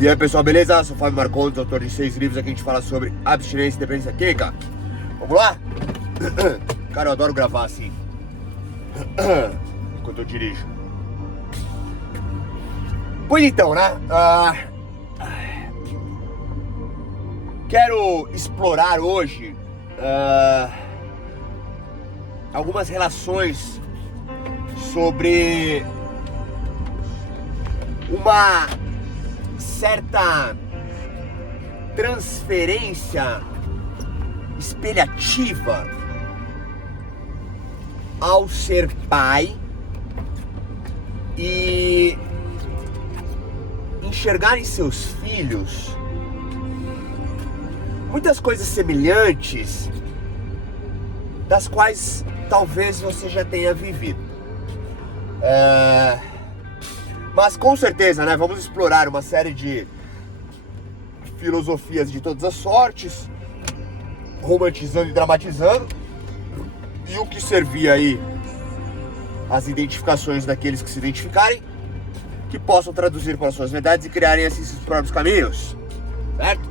E aí pessoal, beleza? Eu sou o Fábio Marcondes, autor de 6 livros. Aqui a gente fala sobre abstinência e dependência química. Vamos lá? Cara, eu adoro gravar assim enquanto eu dirijo. Pois então, né? Quero explorar hoje algumas relações sobre uma certa transferência espelhativa ao ser pai e enxergar em seus filhos muitas coisas semelhantes das quais talvez você já tenha vivido. Mas com certeza, né, vamos explorar uma série de filosofias de todas as sortes, romantizando e dramatizando, e o que servia aí as identificações daqueles que se identificarem, que possam traduzir para suas verdades e criarem assim seus próprios caminhos, certo?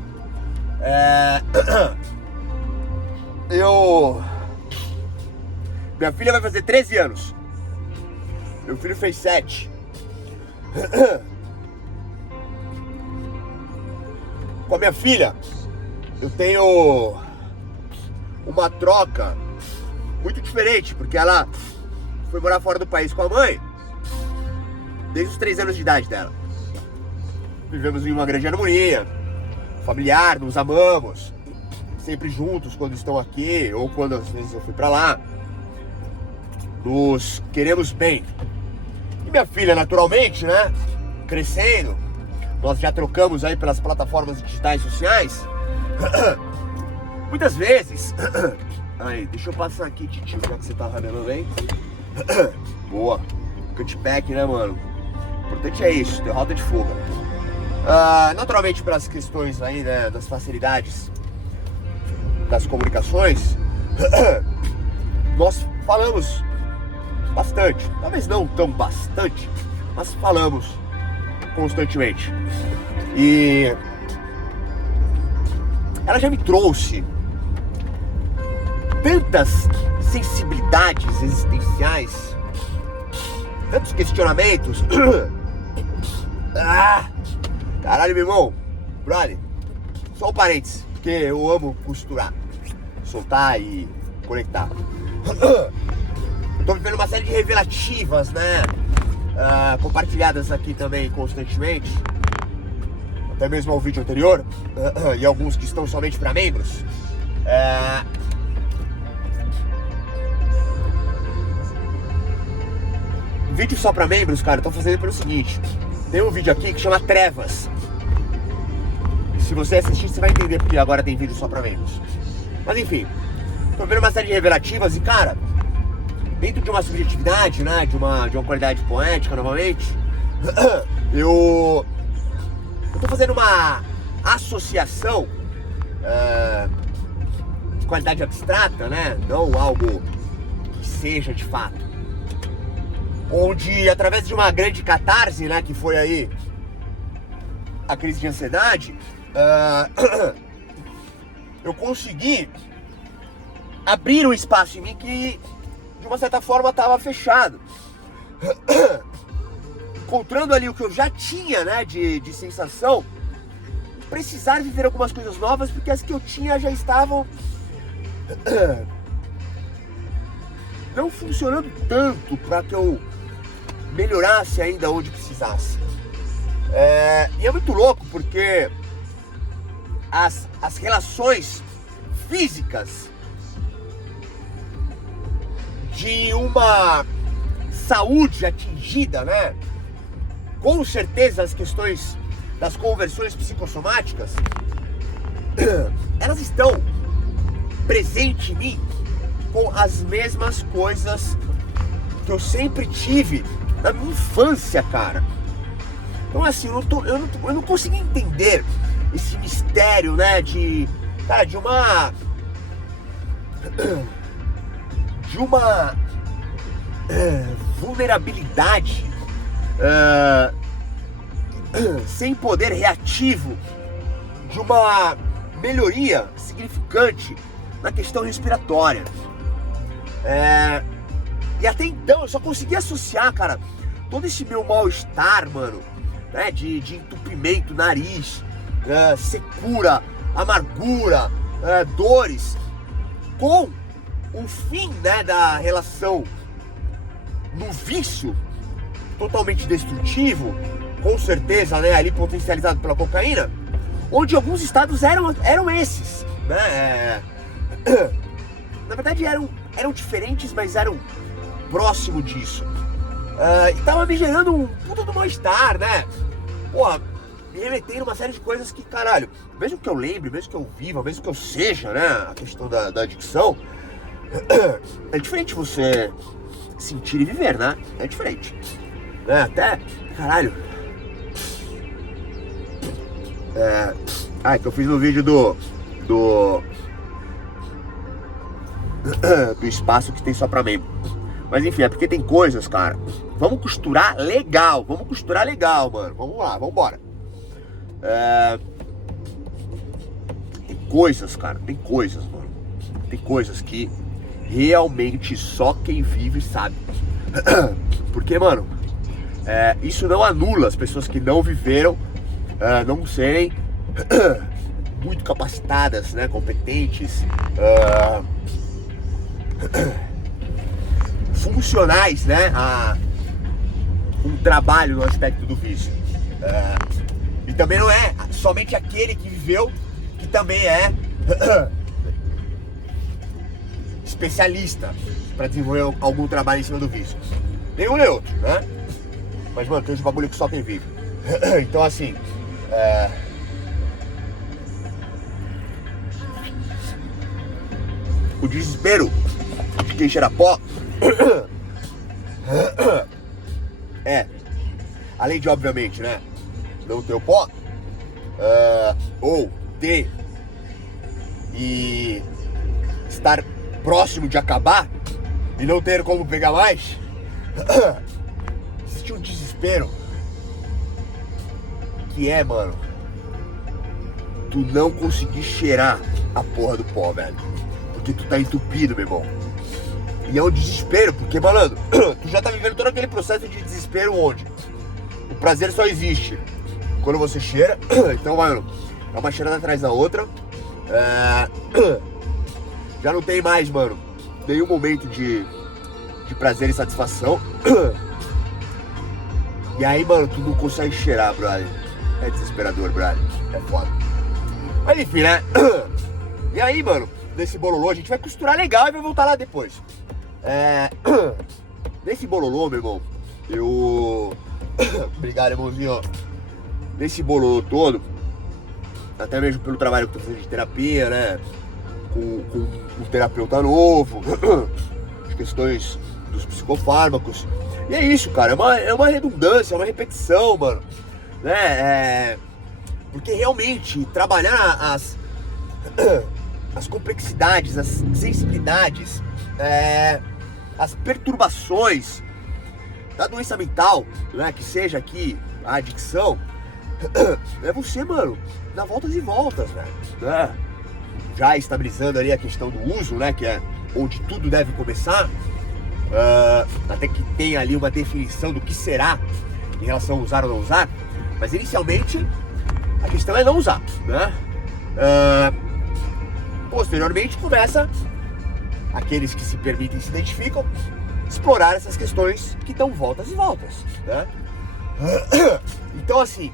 Minha filha vai fazer 13 anos, meu filho fez 7. Com a minha filha, eu tenho uma troca muito diferente, porque ela foi morar fora do país com a mãe desde os 3 anos de idade dela. Vivemos em uma grande harmonia familiar, nos amamos, sempre juntos quando estão aqui ou quando às vezes eu fui pra lá. Nos queremos bem. E minha filha, naturalmente, né, crescendo, nós já trocamos aí pelas plataformas digitais sociais. Muitas vezes... Aí, deixa eu passar aqui, titio, já que você tá ramelando aí. Boa. Cutback, né, mano? O importante é isso, derrota de fuga. Naturalmente, pelas questões aí, né, das facilidades das comunicações, nós falamos bastante. Talvez não tão bastante, mas falamos constantemente. E ela já me trouxe tantas sensibilidades existenciais, tantos questionamentos. Caralho, meu irmão, brother, só um parênteses, porque eu amo costurar, soltar e conectar. Eu tô vivendo uma série de revelativas, né, compartilhadas aqui também constantemente, até mesmo ao vídeo anterior, e alguns que estão somente para membros. Vídeo só para membros, cara, eu tô fazendo pelo seguinte: tem um vídeo aqui que chama Trevas. Se você assistir, você vai entender porque agora tem vídeo só para membros. Mas enfim, tô vendo uma série de revelativas e, cara, dentro de uma subjetividade, né, de uma qualidade poética, novamente, eu tô fazendo uma associação de qualidade abstrata, né, não algo que seja de fato, onde através de uma grande catarse, né, que foi aí a crise de ansiedade, eu consegui abrir um espaço em mim que de uma certa forma estava fechado, encontrando ali o que eu já tinha, né, de sensação, precisar viver algumas coisas novas, porque as que eu tinha já estavam não funcionando tanto para que eu melhorasse ainda onde precisasse. E é muito louco, porque as relações físicas de uma saúde atingida, né, com certeza as questões das conversões psicossomáticas, elas estão presentes em mim com as mesmas coisas que eu sempre tive na minha infância, cara. Então assim, eu não consegui entender esse mistério, né, de uma vulnerabilidade sem poder reativo de uma melhoria significante na questão respiratória. E até então eu só consegui associar, cara, todo esse meu mal-estar, mano, né, de entupimento, nariz, secura, amargura, dores, com o fim, né, da relação no vício totalmente destrutivo, com certeza, né, ali potencializado pela cocaína, onde alguns estados eram esses, né, na verdade eram diferentes, mas eram próximo disso, e tava me gerando um puta do mal-estar, né, porra, me remetendo uma série de coisas que, caralho, mesmo que eu lembre, mesmo que eu viva, mesmo que eu seja, né, a questão da adicção, é diferente você sentir e viver, né, é diferente, né, até, caralho, que eu fiz no vídeo do espaço que tem só pra membro. Mas enfim, é porque tem coisas, cara. Vamos costurar legal, mano. Vamos lá, vamos embora. Tem coisas, cara, mano. Tem coisas que realmente só quem vive sabe. Porque, mano, isso não anula as pessoas que não viveram, não serem muito capacitadas, né, competentes, funcionais, né, a um trabalho no aspecto do vício. E também não é somente aquele que viveu que também é especialista para desenvolver algum trabalho em cima do vício. Nenhum nem outro, né? Mas, mano, tem uns bagulho que só quem vive. Então, assim, o desespero de quem cheira pó além de, obviamente, né, não ter o pó, ou ter e estar próximo de acabar e não ter como pegar mais, existe um desespero que mano, tu não conseguir cheirar a porra do pó, velho, porque tu tá entupido, meu irmão. E é um desespero, porque, malandro, tu já tá vivendo todo aquele processo de desespero onde o prazer só existe quando você cheira. Então, mano, é uma cheirada atrás da outra. Já não tem mais, mano, nenhum momento de prazer e satisfação. E aí, mano, tu não consegue cheirar, brother. É desesperador, brother. É foda. Mas enfim, né? E aí, mano, nesse bololô a gente vai costurar legal e vai voltar lá depois. Nesse bololô, meu irmão, eu... Obrigado, irmãozinho. Nesse bololô todo, até mesmo pelo trabalho que eu tô fazendo de terapia, né, com um terapeuta novo, as questões dos psicofármacos. E é isso, cara, é uma redundância, é uma repetição, mano, né, porque realmente trabalhar as complexidades, as sensibilidades, as perturbações da doença mental, né, que seja aqui a adicção, é você, mano, dar voltas e voltas, né? Já estabilizando ali a questão do uso, né, que é onde tudo deve começar, até que tenha ali uma definição do que será em relação a usar ou não usar, mas inicialmente a questão é não usar, né? Posteriormente começa aqueles que se permitem e se identificam explorar essas questões que dão voltas e voltas, né? Então, assim,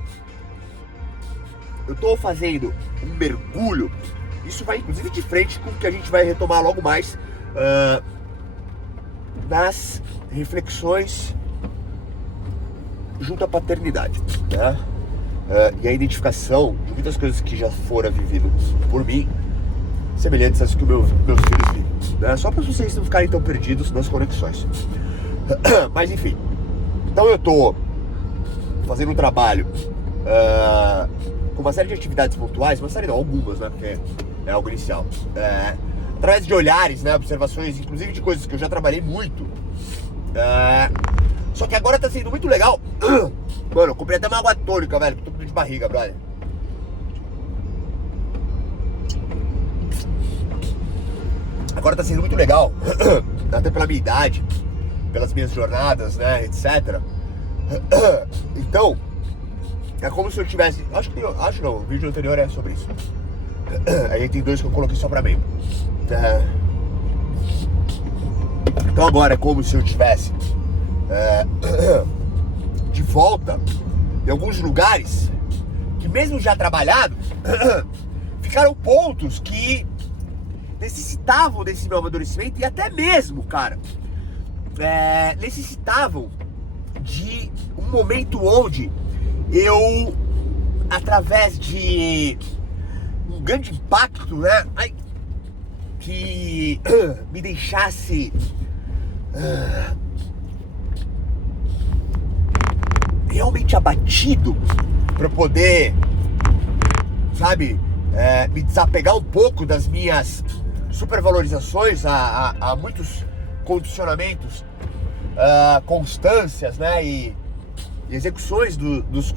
eu tô fazendo um mergulho, isso vai inclusive de frente com o que a gente vai retomar logo mais, nas reflexões junto à paternidade, né? E a identificação de muitas coisas que já foram vividas por mim, semelhantes às que meus filhos vivem, né? Só para vocês não ficarem tão perdidos nas conexões. Mas enfim, então eu tô fazendo um trabalho com uma série de atividades pontuais, uma série não, algumas, né, porque é algo inicial, através de olhares, né, observações, inclusive de coisas que eu já trabalhei muito, só que agora tá sendo muito legal Mano, eu comprei até uma água tônica, velho, que tô com dor de barriga, brother. Agora tá sendo muito legal, até pela minha idade, pelas minhas jornadas, né, etc. Então, é como se eu tivesse... Acho não, o vídeo anterior é sobre isso. Aí tem dois que eu coloquei só pra mim. Então agora é como se eu tivesse de volta em alguns lugares que, mesmo já trabalhado, ficaram pontos que necessitavam desse meu amadurecimento e até mesmo, cara, necessitavam de um momento onde eu, através de um grande impacto, né, que me deixasse realmente abatido para poder, sabe, me desapegar um pouco das minhas supervalorizações a muitos condicionamentos, constâncias, né, e execuções dos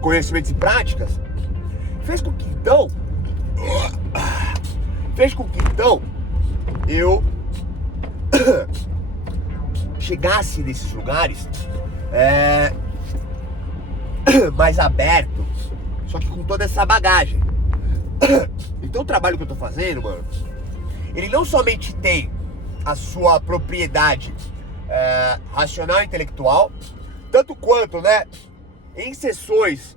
conhecimentos e práticas, fez com que então eu chegasse nesses lugares mais aberto, só que com toda essa bagagem. Então o trabalho que eu tô fazendo, mano, ele não somente tem a sua propriedade racional e intelectual, tanto quanto, né, em sessões,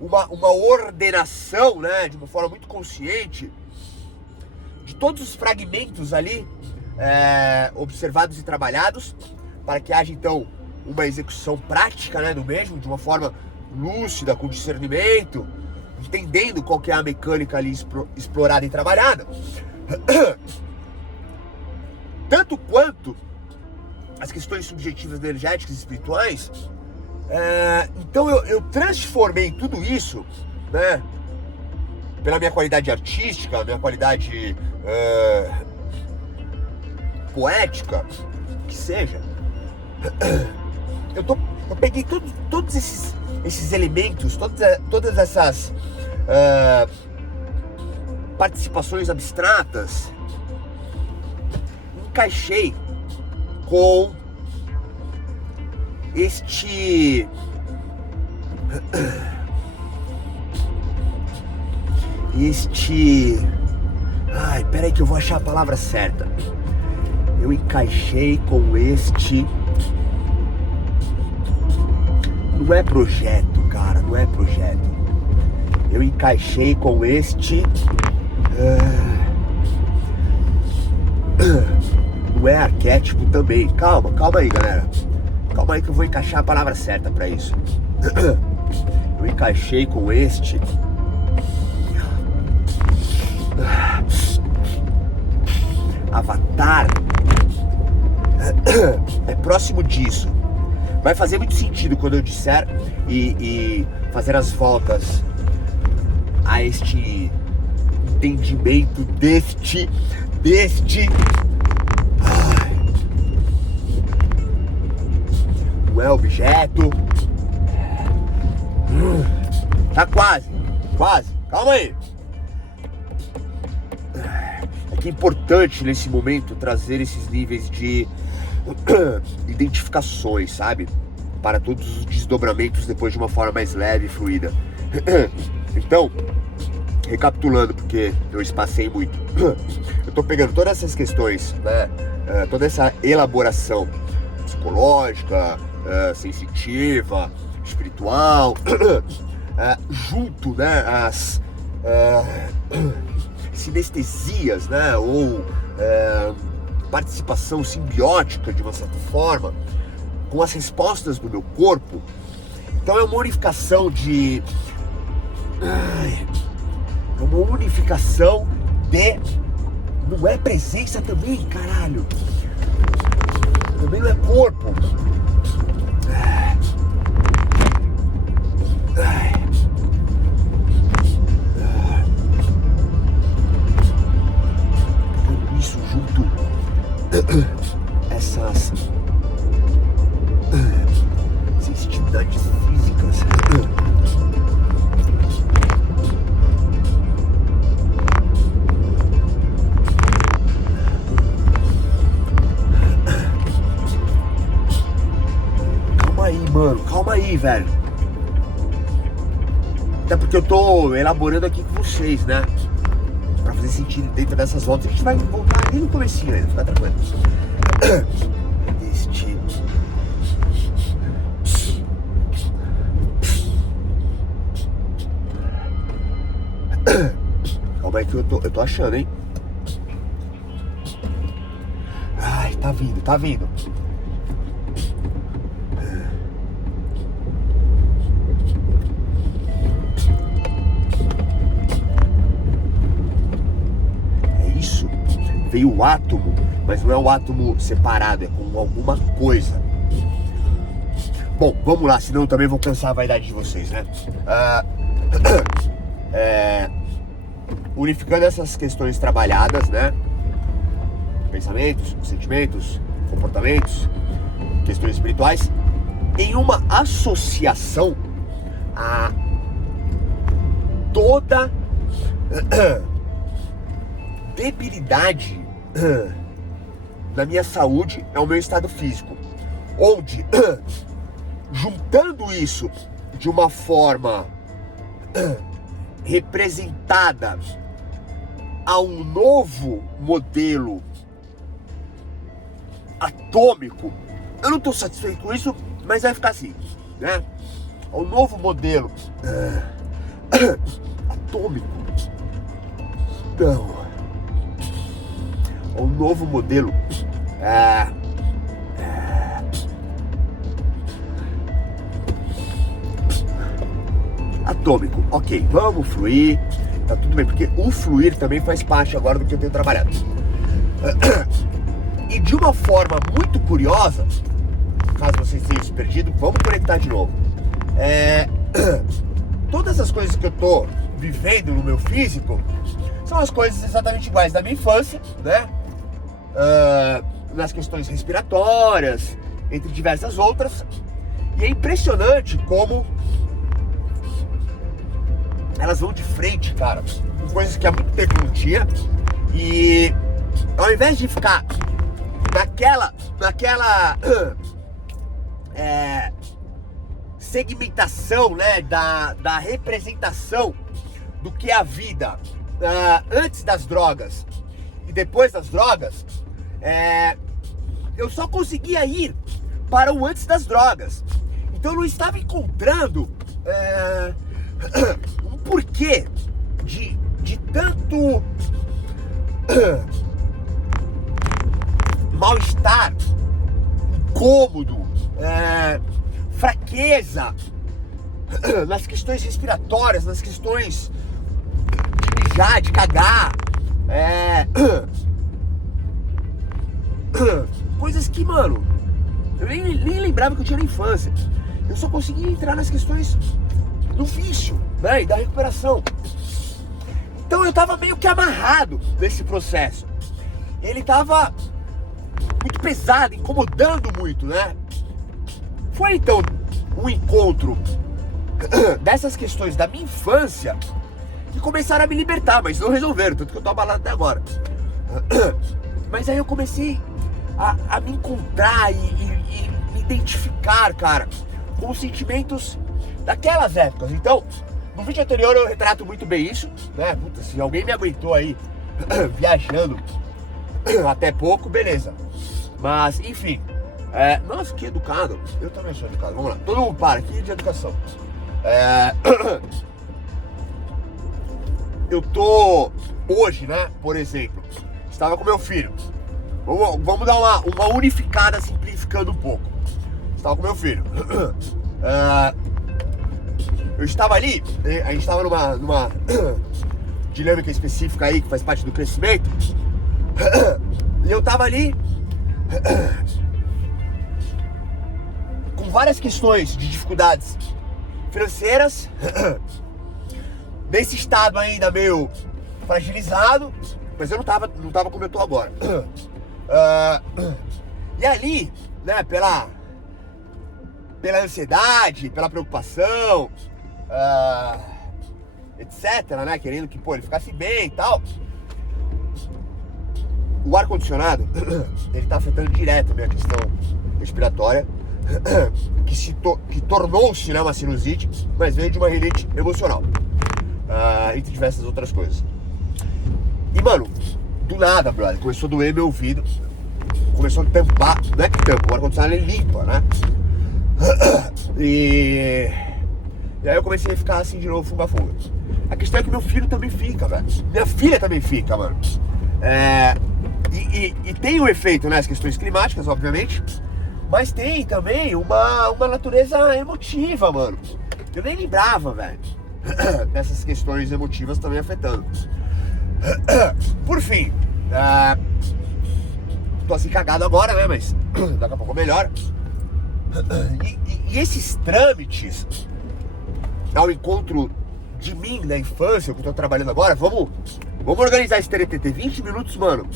uma ordenação, né, de uma forma muito consciente de todos os fragmentos ali observados e trabalhados, para que haja então uma execução prática, né, do mesmo, de uma forma lúcida, com discernimento, entendendo qual que é a mecânica ali explorada e trabalhada, tanto quanto as questões subjetivas, energéticas e espirituais. Então eu transformei tudo isso, né, pela minha qualidade artística, minha qualidade poética, que seja. Eu peguei todos esses elementos, todas essas participações abstratas, encaixei com este ai, peraí que eu vou achar a palavra certa. Eu encaixei com este... Não é projeto, cara, não é projeto. Eu encaixei com este... Não é arquétipo também. Calma aí, galera. Calma aí que eu vou encaixar a palavra certa pra isso. Eu encaixei com este... Avatar. É próximo disso. Vai fazer muito sentido quando eu disser e fazer as voltas a este entendimento deste não é objeto. Tá quase, calma aí. É que é importante nesse momento trazer esses níveis de identificações, sabe? Para todos os desdobramentos depois de uma forma mais leve e fluida. Então, recapitulando, porque eu espacei muito. Eu tô pegando todas essas questões, né? Toda essa elaboração psicológica, sensitiva, espiritual, junto, né, às sinestesias, né, ou participação simbiótica, de uma certa forma, com as respostas do meu corpo. Então é uma unificação de... É uma unificação de... Não é presença também, caralho. Também não é corpo. Isso junto essas aí, velho. Até porque eu tô elaborando aqui com vocês, né? Pra fazer sentido dentro dessas voltas. A gente vai voltar ali no comecinho ainda, fica tranquilo. Este... Calma aí que eu tô achando, hein? Ai, tá vindo, tá vindo. É isso. Veio o átomo, mas não é o átomo separado, é com alguma coisa. Bom, vamos lá, senão eu também vou cansar a vaidade de vocês, né? Unificando essas questões trabalhadas, né? Pensamentos, sentimentos, comportamentos, questões espirituais, em uma associação a toda debilidade da minha saúde é o meu estado físico, onde juntando isso de uma forma representada a um novo modelo atômico, eu não estou satisfeito com isso, mas vai ficar assim, né? A um novo modelo atômico, não, a um novo modelo atômico. Ok, vamos fluir, tá tudo bem, porque o fluir também faz parte agora do que eu tenho trabalhado. E de uma forma muito curiosa, caso vocês tenham se perdido, vamos conectar de novo. Todas as coisas que eu tô vivendo no meu físico são as coisas exatamente iguais da minha infância, né? Nas questões respiratórias, entre diversas outras. E é impressionante como elas vão de frente, cara, com coisas que há muito tempo não tinha. E ao invés de ficar naquela segmentação, né, da representação do que é a vida antes das drogas e depois das drogas, eu só conseguia ir para o antes das drogas. Então eu não estava encontrando um porquê de tanto mal-estar, incômodo, fraqueza nas questões respiratórias, nas questões de mijar, de cagar, coisas que, mano, eu nem lembrava que eu tinha na infância. Eu só conseguia entrar nas questões do vício, né, e da recuperação. Então eu tava meio que amarrado nesse processo. Ele tava muito pesado, incomodando muito, né? Foi então um encontro dessas questões da minha infância que começaram a me libertar, mas não resolveram, tanto que eu tô abalado até agora. Mas aí eu comecei a me encontrar e me identificar, cara, com os sentimentos daquelas épocas. Então, no vídeo anterior eu retrato muito bem isso, né? Puta, se alguém me aguentou aí viajando até pouco, beleza. Mas, enfim, nossa, que educado. Eu também sou educado, vamos lá. Todo mundo para aqui de educação. Eu tô hoje, né, por exemplo, estava com meu filho. Vamos dar uma unificada, simplificando um pouco. Estava com meu filho. Eu estava ali, a gente estava numa dinâmica específica aí que faz parte do crescimento. E eu estava ali com várias questões de dificuldades financeiras, nesse estado ainda meio fragilizado, mas eu não tava como eu tô agora. E ali, né, pela ansiedade, pela preocupação, etc, né, querendo que, pô, ele ficasse bem e tal, o ar-condicionado, ele tá afetando direto a minha questão respiratória. que tornou-se, né, uma sinusite, mas veio de uma rinite emocional, entre diversas outras coisas. E, mano, do nada, brother, começou a doer meu ouvido, começou a tampar, não é que tampa, o ar-condicionado ele limpa, né? E aí eu comecei a ficar assim de novo, funga-funga. A questão é que meu filho também fica, velho. Minha filha também fica, mano. E tem um efeito, né, as questões climáticas, obviamente, mas tem também uma natureza emotiva, mano. Eu nem lembrava, velho, dessas questões emotivas também afetando. Por fim, tô assim cagado agora, né, mas daqui a pouco melhora. E esses trâmites ao encontro de mim na infância, que eu tô trabalhando agora, vamos organizar esse TTT 20 minutos, mano,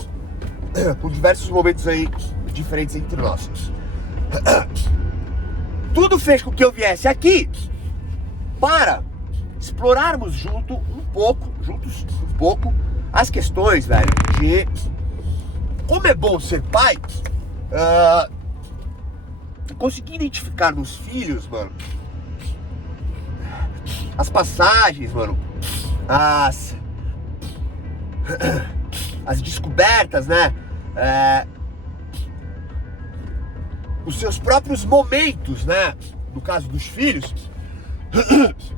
com diversos momentos aí diferentes entre nós. Tudo fez com que eu viesse aqui para explorarmos juntos um pouco as questões, velho, de como é bom ser pai, conseguir identificar nos filhos, mano, as passagens, mano, as descobertas, né, os seus próprios momentos, né, no caso dos filhos.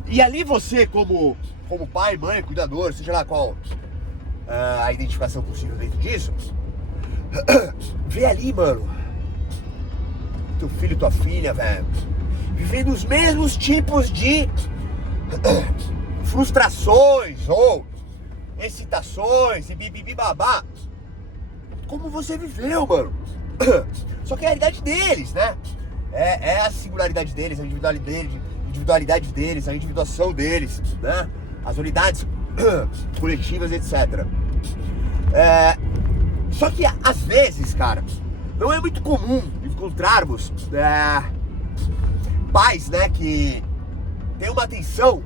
E ali você, como pai, mãe, cuidador, seja lá qual a identificação possível dentro disso, vê ali, mano, teu filho, tua filha, velho, vivendo os mesmos tipos de frustrações ou excitações e bibibibabá, como você viveu, mano. Só que é a realidade deles, né? É a singularidade deles, a individualidade deles, a individuação deles, né? As unidades coletivas, etc. Só que às vezes, cara, não é muito comum encontrarmos pais, né, que tem uma atenção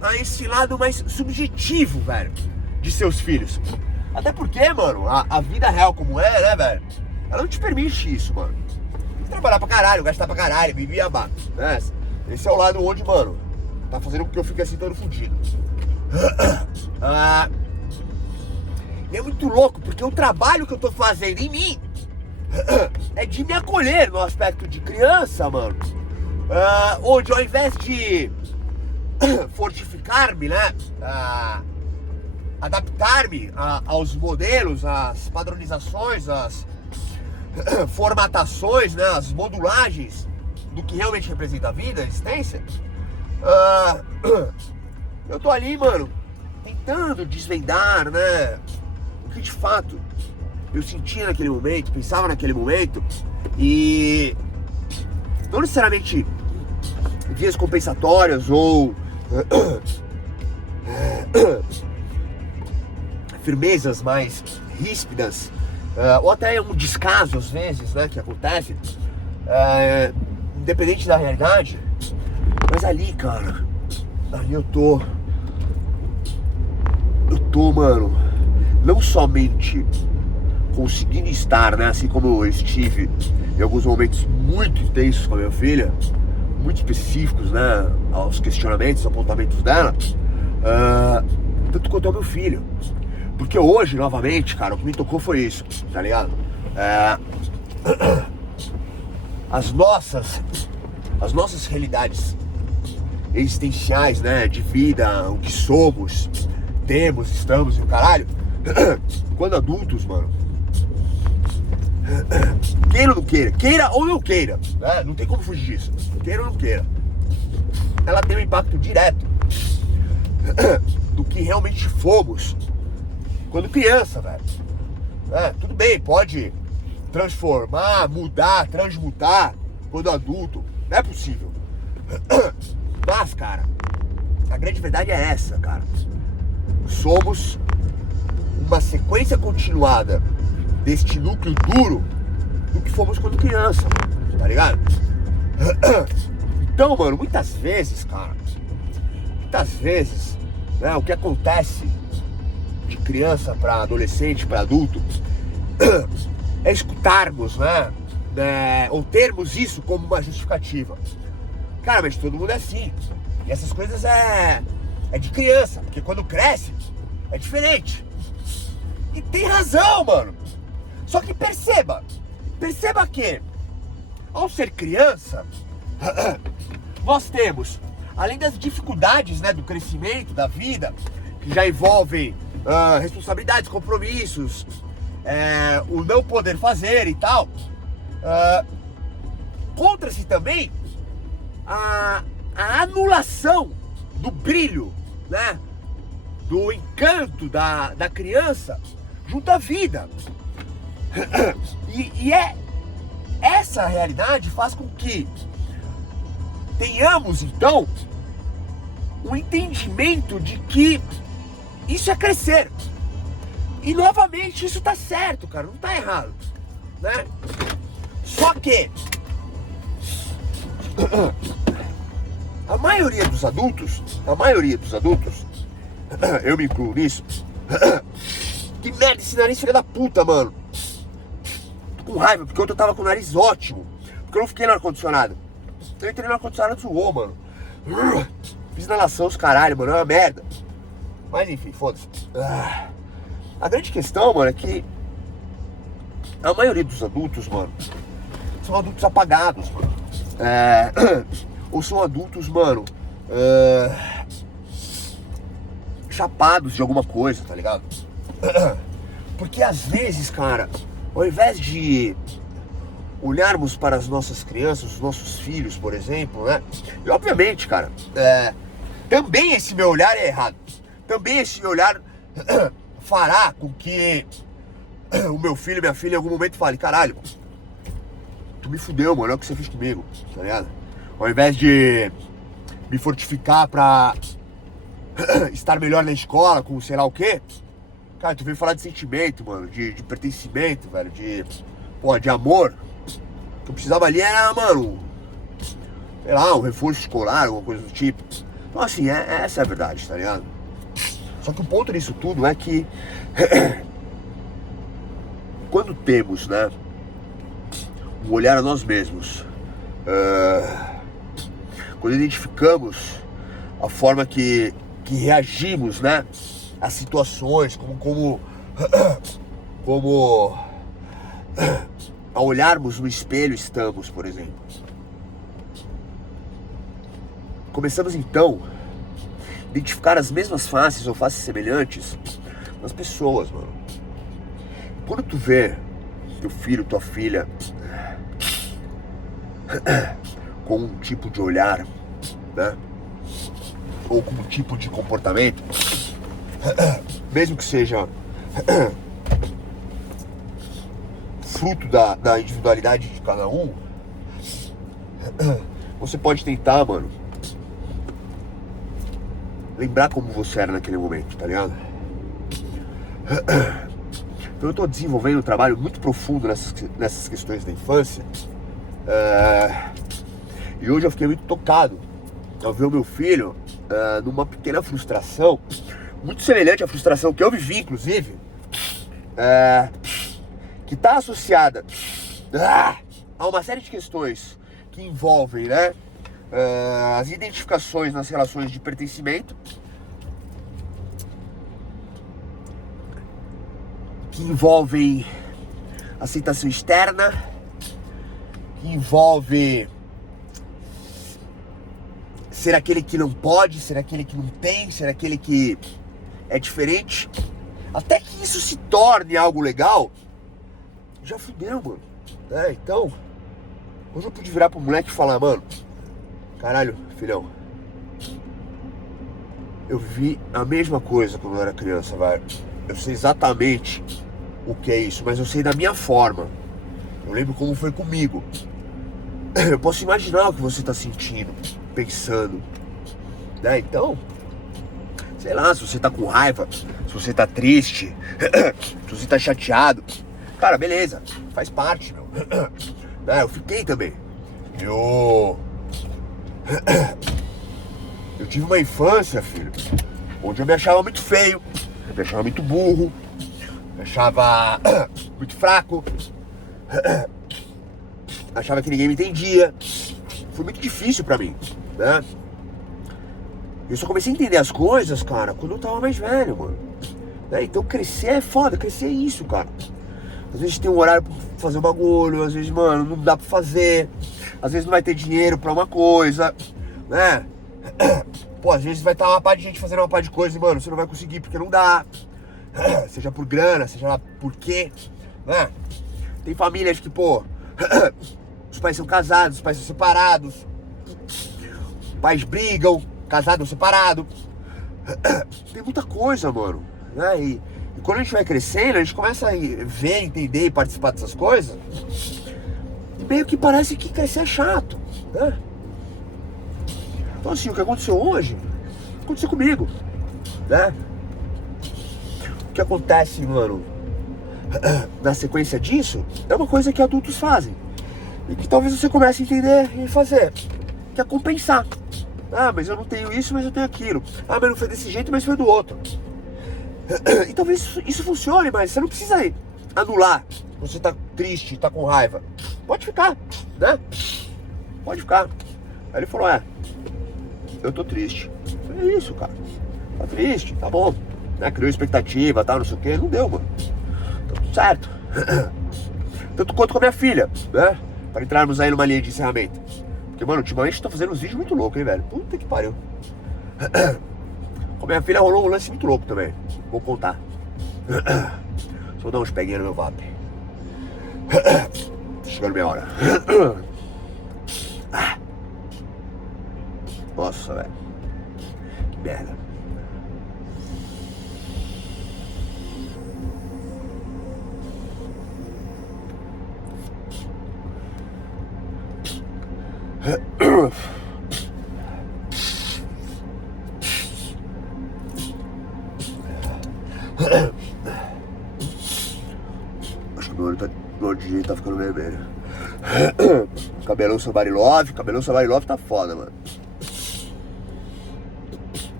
a esse lado mais subjetivo, velho, de seus filhos. Até porque, mano, a vida real como é, né, velho, ela não te permite isso, mano. Tem que trabalhar pra caralho, gastar pra caralho, viver abaixo, né? Esse é o lado onde, mano, tá fazendo com que eu fique assim todo fudido. E é muito louco, porque o trabalho que eu tô fazendo em mim é de me acolher no aspecto de criança, mano. Onde ao invés de fortificar-me, né, adaptar-me aos modelos, às padronizações, às formatações, né, as modulagens do que realmente representa a vida, a existência, eu tô ali, mano, tentando desvendar, né, o que de fato eu sentia naquele momento, pensava naquele momento, e não necessariamente vias compensatórias ou firmezas mais ríspidas, ou até um descaso às vezes, né, que acontece, independente da realidade. Mas ali, cara, ali eu tô, mano, não somente conseguindo estar, né, assim como eu estive em alguns momentos muito intensos com a minha filha, muito específicos, né, aos questionamentos, apontamentos dela, tanto quanto ao meu filho. Porque hoje, novamente, cara, o que me tocou foi isso, tá ligado? As nossas realidades existenciais, né, de vida, o que somos, temos, estamos e o caralho, quando adultos, mano, queira ou não queira, queira ou não queira, né, não tem como fugir disso, queira ou não queira, ela tem um impacto direto do que realmente fomos quando criança, velho. Tudo bem, pode transformar, mudar, transmutar quando adulto, não é possível. Mas, cara, a grande verdade é essa, cara. Somos uma sequência continuada deste núcleo duro do que fomos quando criança, tá ligado? Então, mano, muitas vezes, cara, né, o que acontece de criança para adolescente, para adulto, é escutarmos, né, né, ou termos isso como uma justificativa. Cara, mas todo mundo é assim. E essas coisas é de criança, porque quando cresce é diferente. E tem razão, mano. Só que perceba que ao ser criança, nós temos, além das dificuldades, né, do crescimento, da vida, que já envolvem responsabilidades, compromissos, o não poder fazer e tal, contra-se também a anulação do brilho, né, do encanto da criança junto à vida. E essa realidade faz com que tenhamos, então, um entendimento de que isso é crescer. E, novamente, isso tá certo, cara, não tá errado, né? Só que a maioria dos adultos, eu me incluo nisso, que merda esse nariz, filha da puta, mano. Tô com raiva, porque ontem eu tava com o nariz ótimo, porque eu não fiquei no ar-condicionado. Eu entrei no ar-condicionado e zoou, mano. Fiz inalação, os caralho, mano, é uma merda. Mas enfim, foda-se. A grande questão, mano, é que a maioria dos adultos, mano, são adultos apagados, mano. Ou são adultos, mano, chapados de alguma coisa, tá ligado? Porque às vezes, cara, ao invés de olharmos para as nossas crianças, os nossos filhos, por exemplo, né? E obviamente, cara, também esse meu olhar é errado. Também esse olhar fará com que o meu filho e minha filha em algum momento fale: caralho, tu me fudeu, mano, olha o que você fez comigo, tá ligado? Ao invés de me fortificar pra estar melhor na escola, com sei lá o quê, cara, tu veio falar de sentimento, mano, de pertencimento, velho, de amor. O que eu precisava ali era, mano, sei lá, um reforço escolar, alguma coisa do tipo. Então, assim, essa é a verdade, tá ligado? Só que o ponto disso tudo é que quando temos, né, um olhar a nós mesmos, quando identificamos a forma que reagimos, né, às situações, como ao olharmos no espelho estamos, por exemplo. Começamos então a identificar as mesmas faces ou faces semelhantes nas pessoas, mano. Quando tu vê teu filho, tua filha com um tipo de olhar, né, ou com um tipo de comportamento, mesmo que seja fruto da individualidade de cada um, você pode tentar, mano, lembrar como você era naquele momento, tá ligado? Então eu tô desenvolvendo um trabalho muito profundo nessas questões da infância, e hoje eu fiquei muito tocado ao ver o meu filho numa pequena frustração, muito semelhante à frustração que eu vivi, inclusive, que está associada a uma série de questões que envolvem, né, as identificações nas relações de pertencimento, que envolvem aceitação externa, que envolve ser aquele que não pode, ser aquele que não tem, ser aquele que é diferente. Até que isso se torne algo legal, já fudeu, mano. Então, hoje eu pude virar pro moleque e falar: mano, caralho, filhão, eu vivi a mesma coisa quando eu era criança, velho. Eu sei exatamente o que é isso, mas eu sei da minha forma. Eu lembro como foi comigo. Eu posso imaginar o que você tá sentindo, pensando, né? Então, sei lá, se você tá com raiva, se você tá triste, se você tá chateado, cara, beleza, faz parte, meu. Eu fiquei também. Eu tive uma infância, filho, onde eu me achava muito feio, eu me achava muito burro, me achava muito fraco. achava que ninguém me entendia. Foi muito difícil pra mim, né? Eu só comecei a entender as coisas, cara, quando eu tava mais velho, mano. Né? Então crescer é foda, crescer é isso, cara. Às vezes tem um horário pra fazer um bagulho, às vezes, mano, não dá pra fazer. Às vezes não vai ter dinheiro pra uma coisa, né? Pô, às vezes vai estar uma par de gente fazendo uma par de coisa e, mano, você não vai conseguir porque não dá. Seja por grana, seja lá por quê, né? Tem famílias que, pô, os pais são casados, os pais são separados. Os pais brigam, casado ou separado. Tem muita coisa, mano, né? E quando a gente vai crescendo, a gente começa a ver, entender e participar dessas coisas. E meio que parece que crescer é chato, né? Então assim, o que aconteceu hoje, aconteceu comigo, né? O que acontece, mano, na sequência disso, é uma coisa que adultos fazem. E que talvez você comece a entender e fazer. Que é compensar. Ah, mas eu não tenho isso, mas eu tenho aquilo. Ah, mas não foi desse jeito, mas foi do outro. E talvez isso funcione, mas você não precisa anular. Você tá triste, tá com raiva. Pode ficar, né? Pode ficar. Aí ele falou, eu tô triste. É isso, cara. Tá triste, tá bom. Né? Criou expectativa, tal, não sei o que. Não deu, mano. Tá tudo certo. Tanto quanto com a minha filha, né? Pra entrarmos aí numa linha de encerramento. Porque, mano, ultimamente tô fazendo uns vídeos muito loucos, hein, velho? Puta que pariu. Com a minha filha rolou um lance muito louco também. Vou contar. Só vou dar uns peguinhos no meu vape. Tá chegando minha hora. Nossa, velho. Que merda. Acho que meu olho de jeito tá ficando vermelho. Cabelão Somebody Love tá foda, mano.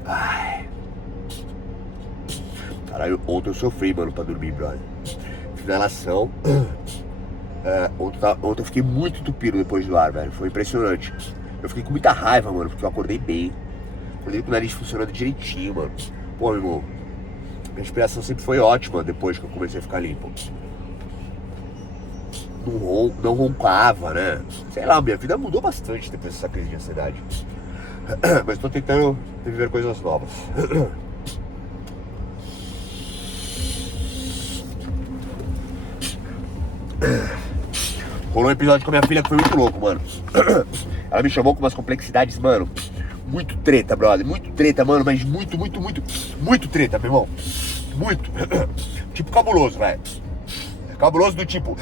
Ai. Caralho, ontem eu sofri, mano, pra dormir, brother. Finalação. Ontem eu fiquei muito entupido depois do ar, velho. Foi impressionante. Eu fiquei com muita raiva, mano, porque eu acordei bem. Acordei com o nariz funcionando direitinho, mano. Pô, meu irmão, minha respiração sempre foi ótima depois que eu comecei a ficar limpo. Não roncava, né? Sei lá, minha vida mudou bastante depois dessa crise de ansiedade. Mas tô tentando viver coisas novas. Rolou um episódio com a minha filha que foi muito louco, mano. Ela me chamou com umas complexidades, mano. Muito treta, brother. Muito treta, mano. Mas muito treta, meu irmão. Muito. Tipo cabuloso, velho. Cabuloso do tipo...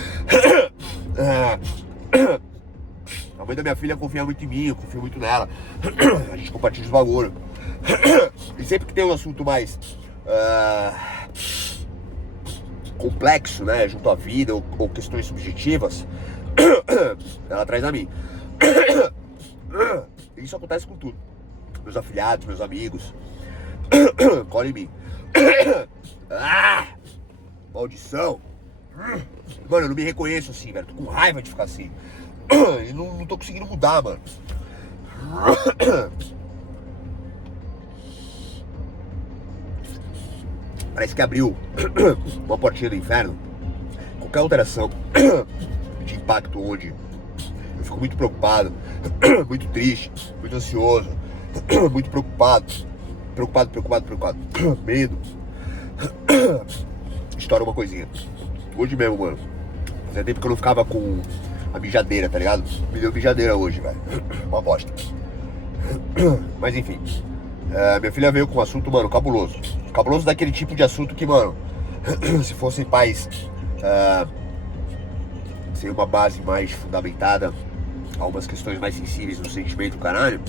A mãe da minha filha confia muito em mim, eu confio muito nela. A gente compartilha os bagulho. E sempre que tem um assunto mais complexo, né, junto à vida ou questões subjetivas, ela traz a mim. Isso acontece com tudo. Meus afilhados, meus amigos. Cola em mim. Maldição. Mano, eu não me reconheço assim, velho. Tô com raiva de ficar assim. E não tô conseguindo mudar, mano. Parece que abriu uma portinha do inferno. Qualquer alteração de impacto onde eu fico muito preocupado, muito triste, muito ansioso, muito preocupado. Medo. Estoura uma coisinha. Hoje mesmo, mano. Fazia tempo que eu não ficava com a mijadeira, tá ligado? Me deu mijadeira hoje, velho. Uma bosta. Mas enfim. Minha filha veio com um assunto, mano, cabuloso. Cabuloso daquele tipo de assunto que, mano, se fossem pais sem uma base mais fundamentada, algumas questões mais sensíveis no sentimento do caralho,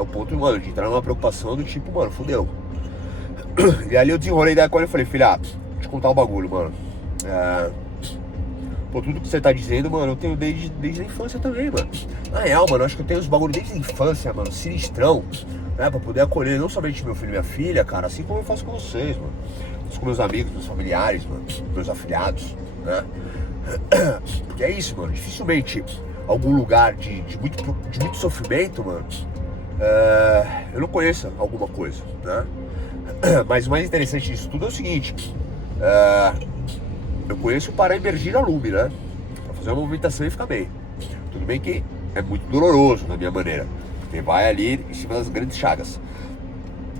o ponto, mano, de entrar numa preocupação do tipo, mano, fodeu. E ali eu desenrolei a ideia com ela e falei, filha, deixa eu contar um bagulho, mano. Pô, tudo que você tá dizendo, mano, eu tenho desde a infância também, mano. Na real, mano, eu acho que eu tenho os bagulhos desde a infância, mano, sinistrão, né, pra poder acolher não somente meu filho e minha filha, cara, assim como eu faço com vocês, mano. Faço com meus amigos, meus familiares, mano, meus afilhados, né. Porque é isso, mano, dificilmente algum lugar de muito sofrimento, mano, eu não conheço alguma coisa, né? Mas o mais interessante disso tudo é o seguinte, eu conheço para emergir a lume, né? Pra fazer uma movimentação e ficar bem. Tudo bem que é muito doloroso na minha maneira, porque vai ali em cima das grandes chagas.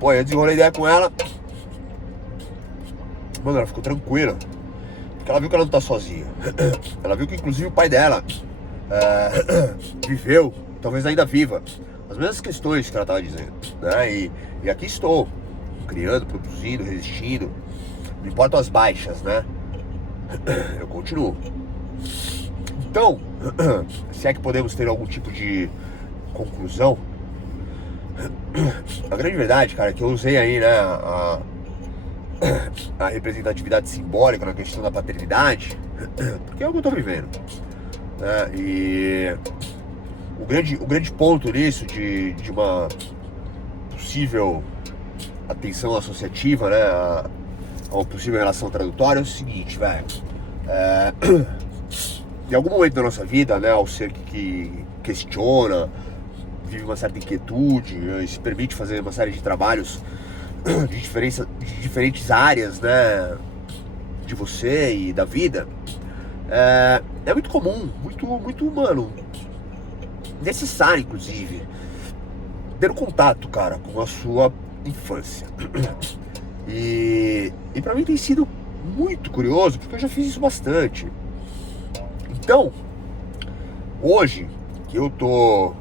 Pô, eu desenrolei ideia com ela, mano, ela ficou tranquila, porque ela viu que ela não tá sozinha. Ela viu que inclusive o pai dela viveu, talvez ainda viva, as mesmas questões que ela tava dizendo, né? E aqui estou, criando, produzindo, resistindo, não importam as baixas, né? Eu continuo. Então, se é que podemos ter algum tipo de conclusão, a grande verdade, cara, é que eu usei aí, né, a representatividade simbólica na questão da paternidade, porque é o que eu tô vivendo, né? E o grande ponto nisso de uma possível atenção associativa, né, a uma possível relação tradutória é o seguinte, velho. Em algum momento da nossa vida, né, ao ser que questiona, vive uma certa inquietude e se permite fazer uma série de trabalhos de diferentes áreas, né, de você e da vida, é muito comum, muito humano, necessário, inclusive, ter um contato, cara, com a sua infância. E pra mim tem sido muito curioso, porque eu já fiz isso bastante. Então, hoje, que eu tô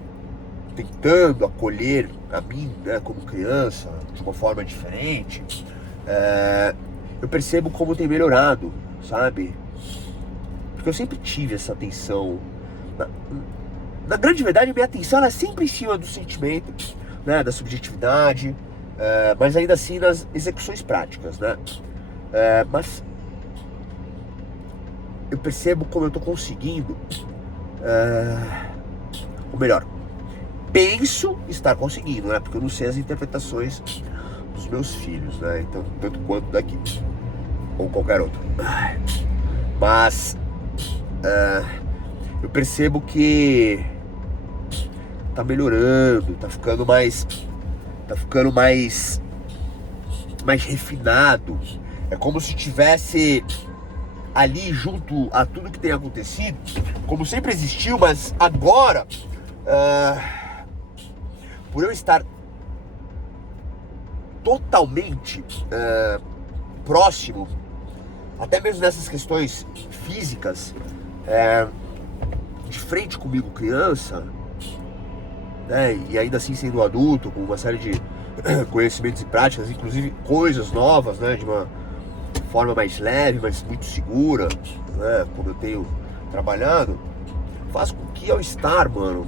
tentando acolher a mim, né, como criança, de uma forma diferente, eu percebo como tem melhorado, sabe? Porque eu sempre tive essa atenção. Na grande verdade, a minha atenção ela é sempre em cima do sentimento, né, da subjetividade, mas ainda assim nas execuções práticas, né? Mas eu percebo como eu tô conseguindo, ou melhor, penso estar conseguindo, né? Porque eu não sei as interpretações dos meus filhos, né? Então, tanto quanto daqui, ou qualquer outro. Mas eu percebo que tá melhorando, tá ficando mais refinado. É como se tivesse ali junto a tudo que tem acontecido, como sempre existiu, mas agora, por eu estar totalmente próximo, até mesmo nessas questões físicas, de frente comigo criança, né, e ainda assim sendo adulto, com uma série de conhecimentos e práticas, inclusive coisas novas, né, de uma forma mais leve, mas muito segura, né, como eu tenho trabalhado, faz com que ao estar, mano,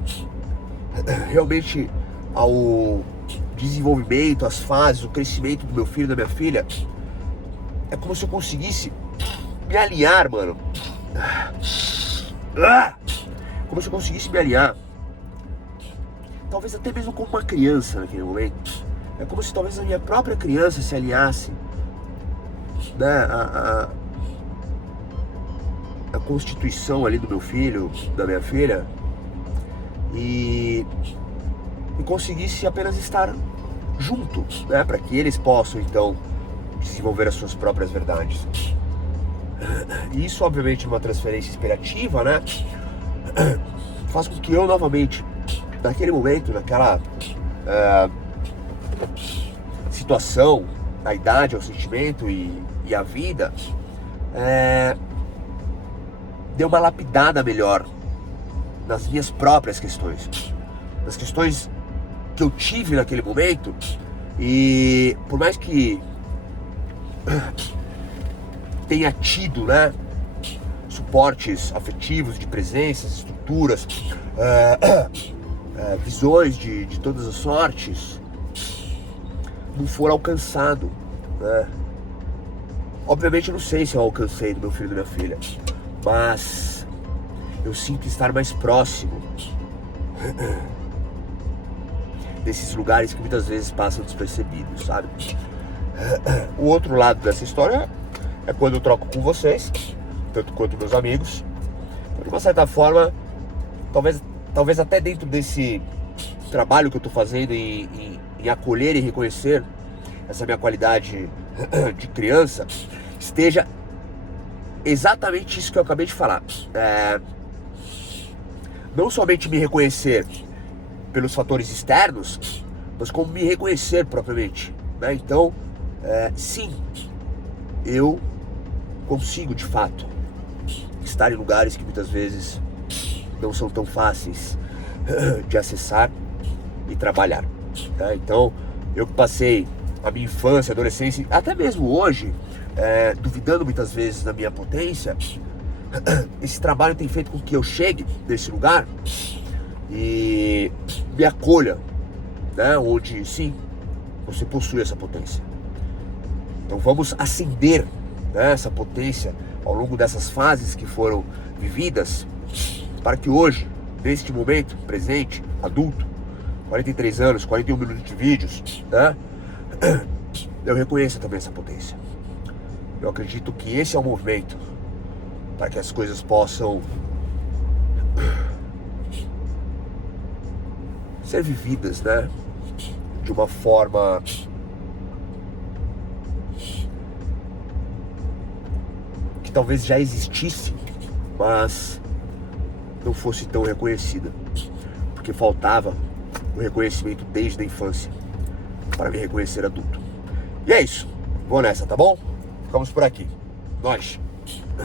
realmente ao desenvolvimento, as fases, o crescimento do meu filho e da minha filha, é como se eu conseguisse me alinhar, mano. Como se eu conseguisse me alinhar, talvez até mesmo como uma criança naquele momento. É como se talvez a minha própria criança se alinhasse, né, a constituição ali do meu filho, da minha filha, e conseguisse apenas estar junto, né, para que eles possam então desenvolver as suas próprias verdades. E isso, obviamente, numa transferência inspirativa, né, faz com que eu novamente, naquele momento, naquela situação, a idade, o sentimento e a vida, dê uma lapidada melhor nas minhas próprias questões, nas questões que eu tive naquele momento. E por mais que tenha tido, né, suportes afetivos, de presenças, estruturas, visões de todas as sortes, não for alcançado, né? Obviamente eu não sei se eu alcancei do meu filho e da minha filha, mas eu sinto estar mais próximo desses lugares que muitas vezes passam despercebidos, sabe? O outro lado dessa história é quando eu troco com vocês, tanto quanto meus amigos. Então, de uma certa forma, talvez até dentro desse trabalho que eu estou fazendo em acolher e reconhecer essa minha qualidade de criança, esteja exatamente isso que eu acabei de falar. Não somente me reconhecer pelos fatores externos, mas como me reconhecer propriamente, né? Então, sim, eu consigo de fato estar em lugares que muitas vezes não são tão fáceis de acessar e trabalhar, tá? Então, eu que passei a minha infância, adolescência, até mesmo hoje, duvidando muitas vezes da minha potência, esse trabalho tem feito com que eu chegue nesse lugar e me acolha, né? Onde sim, você possui essa potência. Então vamos acender, né, essa potência ao longo dessas fases que foram vividas, para que hoje, neste momento presente, adulto, 43 anos, 41 minutos de vídeos, né, eu reconheço também essa potência. Eu acredito que esse é o movimento para que as coisas possam ser vividas, né, de uma forma que talvez já existisse, mas não fosse tão reconhecida, porque faltava o reconhecimento desde a infância para me reconhecer adulto. E é isso, vou nessa, tá bom? Ficamos por aqui. Nós.